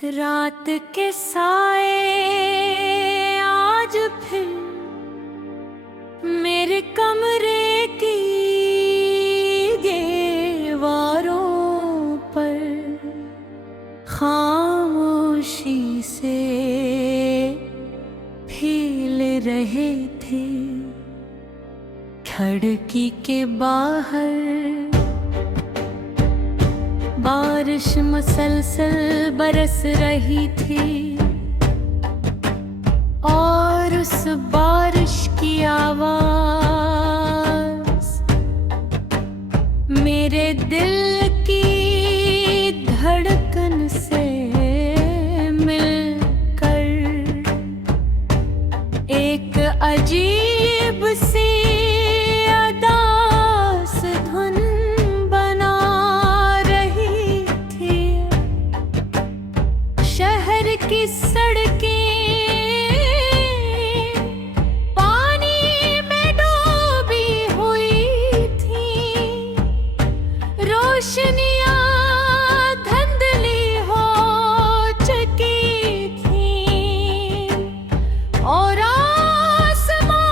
रात के साए आज फिर मेरे कमरे की दीवारों पर खामोशी से फैल रहे थे। खिड़की के बाहर बारिश मुसलसल बरस रही थी और उस बारिश की आवाज मेरे दिल की धड़कन से मिलकर एक अजीब सी की सड़कें पानी में डूबी हुई थीं, रोशनियां धुंधली हो चुकी थीं और आसमान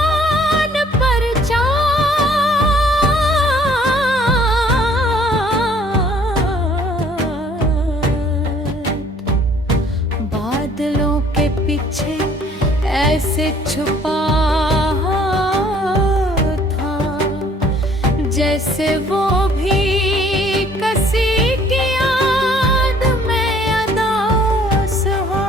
पर बादलों के पीछे ऐसे छुपा था जैसे वो भी किसी की याद में अदास हो।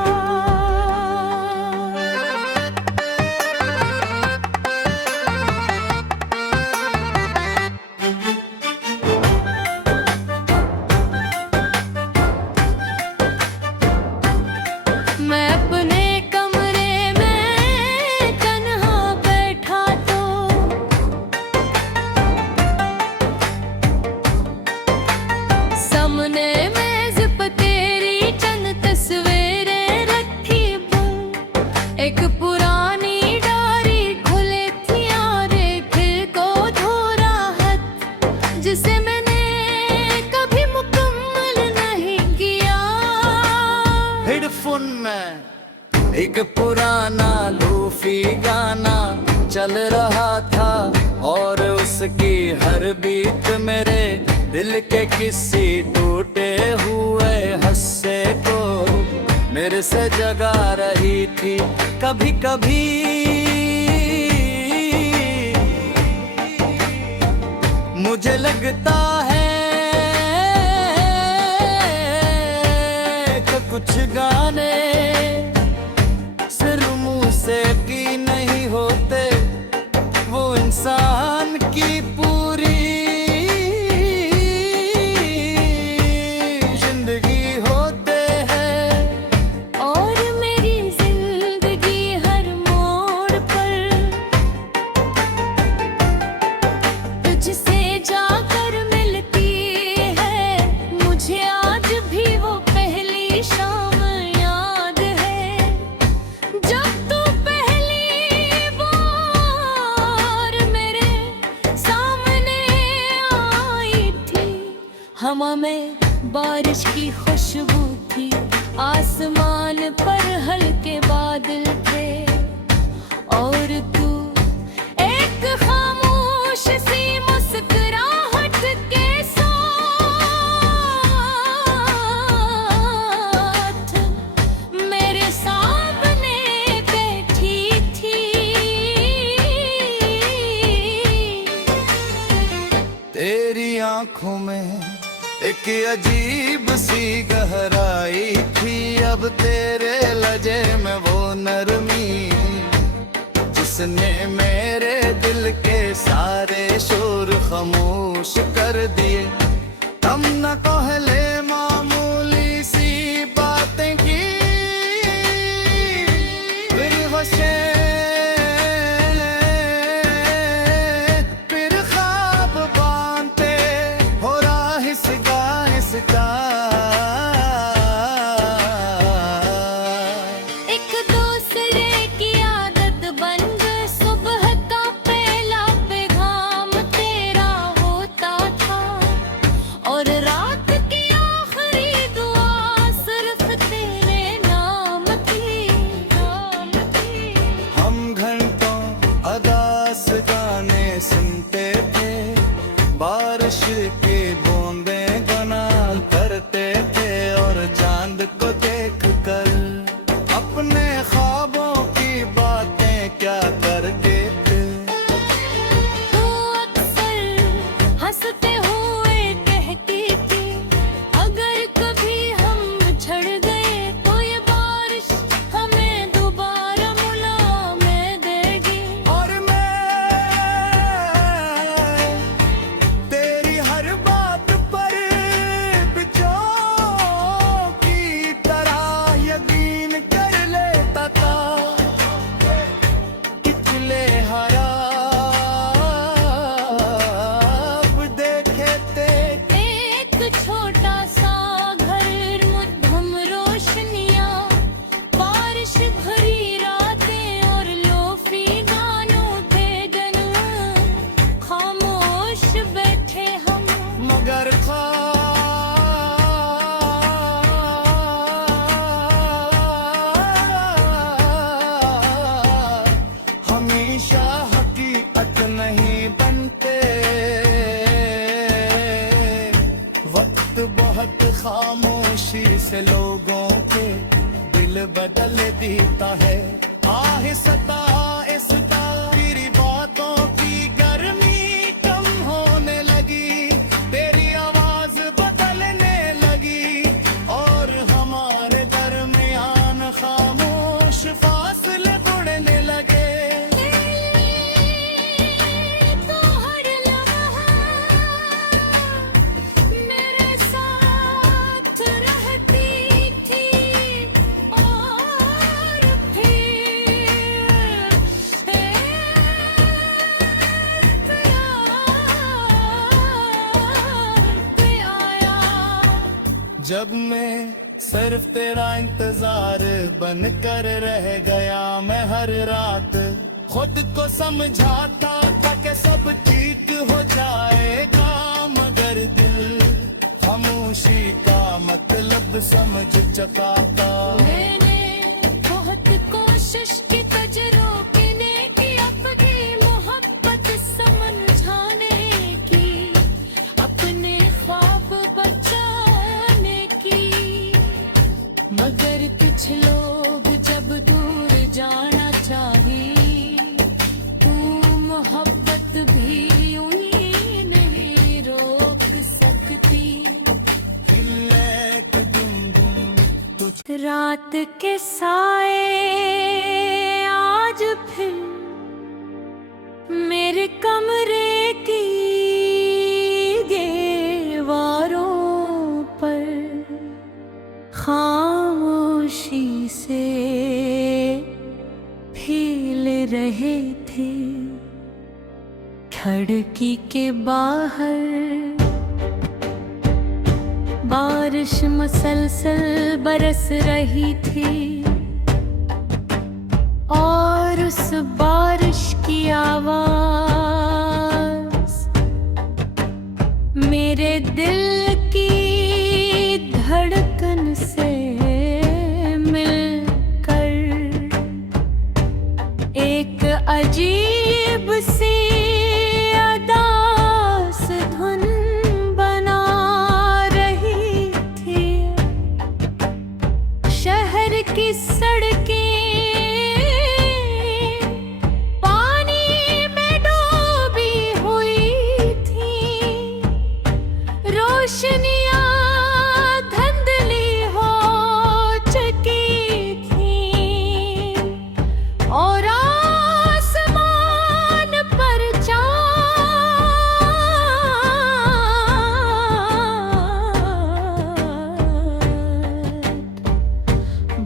मैं अपने कमरे में तन्हा बैठा तो सामने मेज पे तेरी चंद तस्वीरें रखी वो एक पुरानी डायरी खुले थी और एक को धोरा हाथ जिसे मैंने कभी मुकम्मल नहीं किया। हेडफोन में एक पुराना लोफी गाना चल रहा था और उसकी हर बीट मेरे दिल के किसी टूटे हुए हिस्से को मेरे से जगा रही थी। कभी कभी मुझे लगता है कि कुछ गाने सिर्फ मुंह से की नहीं होते, वो इंसान की पूरी जिंदगी होते हैं। और मेरी जिंदगी हर मोड़ पर तुझसे जाकर मिलती है। मुझे आज भी वो पहली शाम याद है जब तू पहली बार मेरे सामने आई थी। हवा में बारिश की खुशबू थी, आसमान पर हल्के बादल थे और तू एक खामोश सी मुस्कुराहट के साथ मेरे सामने बैठी थी। तेरी आंखों में एक अजीब सी गहराई थी, अब तेरे लहजे में वो नरमी जिसने मेरे दिल के सारे शोर खामोश कर दिए। हम न कहले मामूली सी बातें की, फिर वशे फिर ख्वाब बांधते हो राहिसगा एक दूसरे की आदत बन गए, सुबह का पहला पैगाम तेरा होता था और रात की आखिरी से लोगों के दिल बदल देता है। आहिस्ता आहिस्ता तेरी बातों की गर्मी कम होने लगी, तेरी आवाज बदलने लगी और हमारे दरमियान खामोश फासले बढ़ने लगे। तो हर लम्हा मेरे साथ रहती थी और फिर आया जब मैं सिर्फ तेरा इंतजार बन कर रह गया। मैं हर रात खुद को समझाता था कि सब ठीक हो जाएगा, मगर दिल खामोशी का मतलब समझ चुका था। मैंने बहुत कोशिश की तुझे रोकने की, अपनी मोहब्बत समझाने की, अपने ख्वाब बचाने की, मगर कुछ लोग जब दूर जाना चाहिए, तू मोहब्बत भी उन्हें नहीं रोक सकती। एक दिन तुझ रात के साए आज फिर मेरे कमरे की दीवारों पर खामोशी से फैल रहे थे। खिड़की के बाहर बारिश मुसलसल बरस रही थी और उस बारिश की आवाज मेरे दिल की धड़कन से मिलकर एक अजीब सी अदास धुन बना रही थी। शहर की सड़कें पानी में डूबी हुई थी, रोशनियां धुंधली हो चुकी थी और आसमान पर चाँद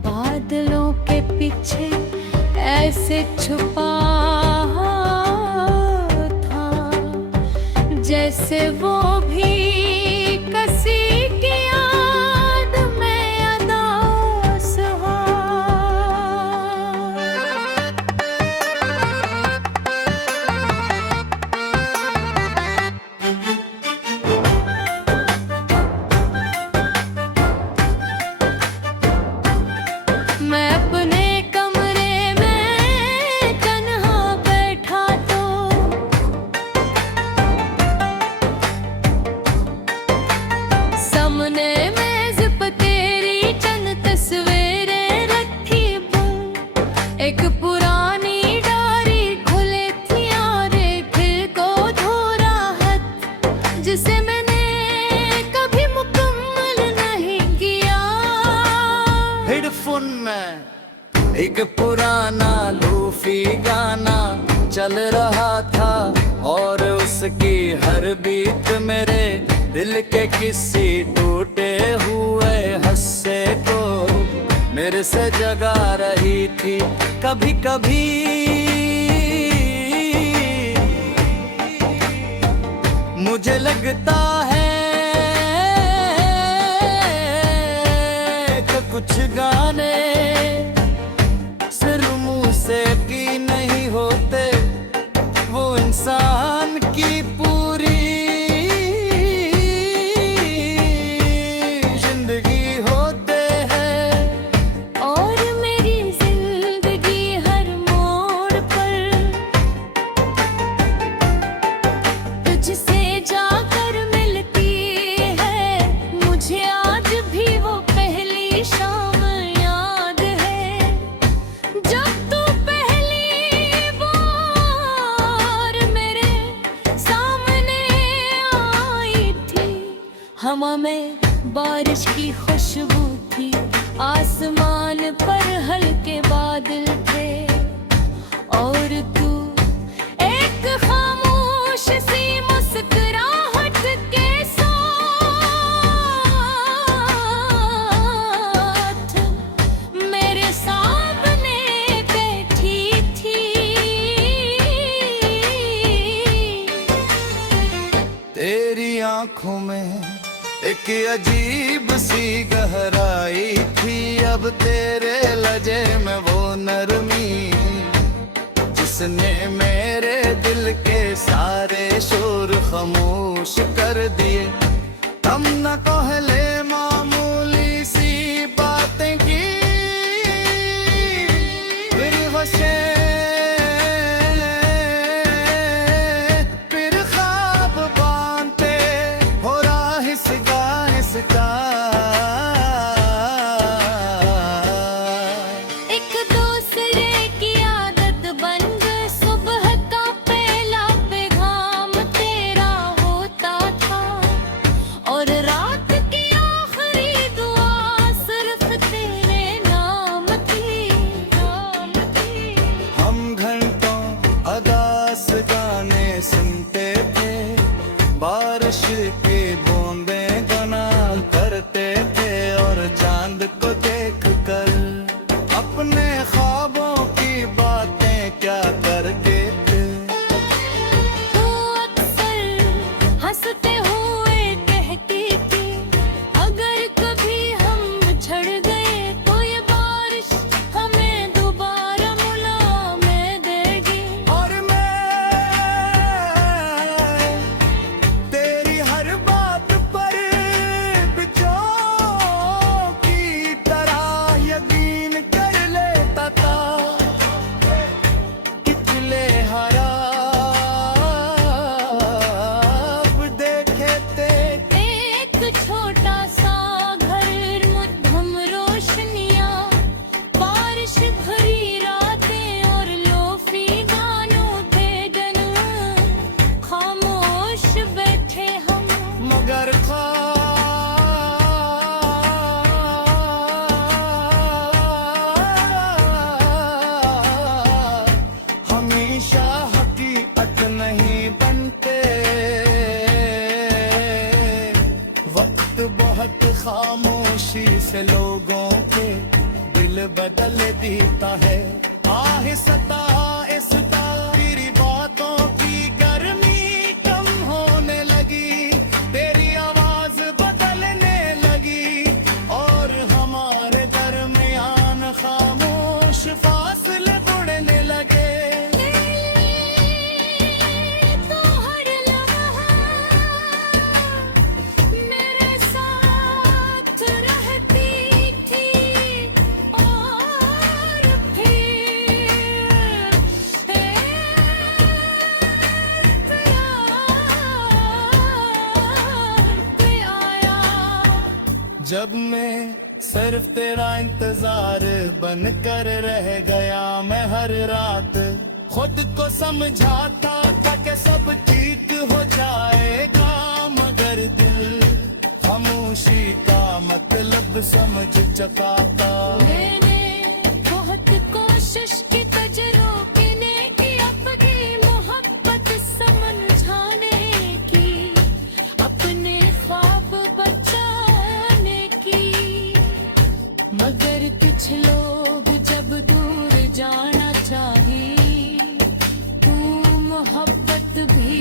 बादलों के पीछे ऐसे छुपा था जैसे वो भी किसी की याद में अदास हो। मैं अपने कमरे में तन्हा बैठा तो सामने मेज पे तेरी चंद तस्वीरें रखी वो, एक पुरानी डायरी खुले थी और एक को धोरा खत जिसे मैंने कभी मुकम्मल नहीं किया। हेडफोन में एक पुराना लूफी गाना चल रहा था और उसकी हर बीट मेरे दिल के किसी टूटे हुए हिस्से को मेरे से जगा रही थी। कभी कभी मुझे लगता है कि कुछ गाने सिर्फ मुंह से की नहीं होते, वो इंसान की पूरी जिंदगी होते हैं। और मेरी जिंदगी हर मोड़ पर तुझसे जाकर मिलती है, मुझे आज भी वो पहली हवा में बारिश की खुशबू थी, आसमान पर हल्के बादल थे, और तू एक खामोश सी मुस्कुराहट के साथ मेरे सामने बैठी थी। तेरी आंखों में एक अजीब सी गहराई थी, अब तेरे लहजे में वो नरमी जिसने मेरे दिल के सारे शोर खामोश कर दिए। हम न कहले मामूली सी बातें की, फिर वशे फिर ख्वाब बांधते हो राहिसगा हिसका। एक दूसरे की आदत बन गए, सुबह का पहला पैगाम तेरा होता था, और रात की आखिरी दुआ सिर्फ तेरे नाम थी, नाम थी। हम घंटों अदास गाने सुनते थे, बारिश की बूंदें गना करते थे, और चांद को देख कर अपने ख्वाबों की बातें क्या करते थे। तू अक्सर हंसते हुए कहती थी, अगर कभी हम बिछड़ गए तो ये बारिश हमें दोबारा मुलाकात देगी। और मैं तेरी हर बात पर बिछों की तरह यकीन कर लेता था, कितने हराब देखे थे। एक छोटा सा घर, मध्यम रोशनियां, बारिश भरी रातें और लोफी गानों थे गन, खामोश बैठे हम। मगर हमेशा हकीकत नहीं बनते, वक्त बहुत खामोशी से लोगों के दिल बदल देता है। आहिस्ता आहिस्ता तेरी बातों की गर्मी कम होने लगी, तेरी आवाज बदलने लगी, और हमारे दरमियान खामोश फासले बढ़ने लगे। तो हर लम्हा मेरे साथ रहती थी, और फिर आया जब मैं सिर्फ तेरा इंतजार बन कर रह गया, मैं हर रात खुद को समझाता था कि सब ठीक हो जाएगा, मगर दिल खामोशी का मतलब समझ चुका था। मैंने बहुत कोशिश की तजरोने की, अपनी मोहब्बत समझाने की, अपने ख्वाब बचाने की, मगर कुछ लोग जब दूर जाना चाहिए, तू मोहब्बत भी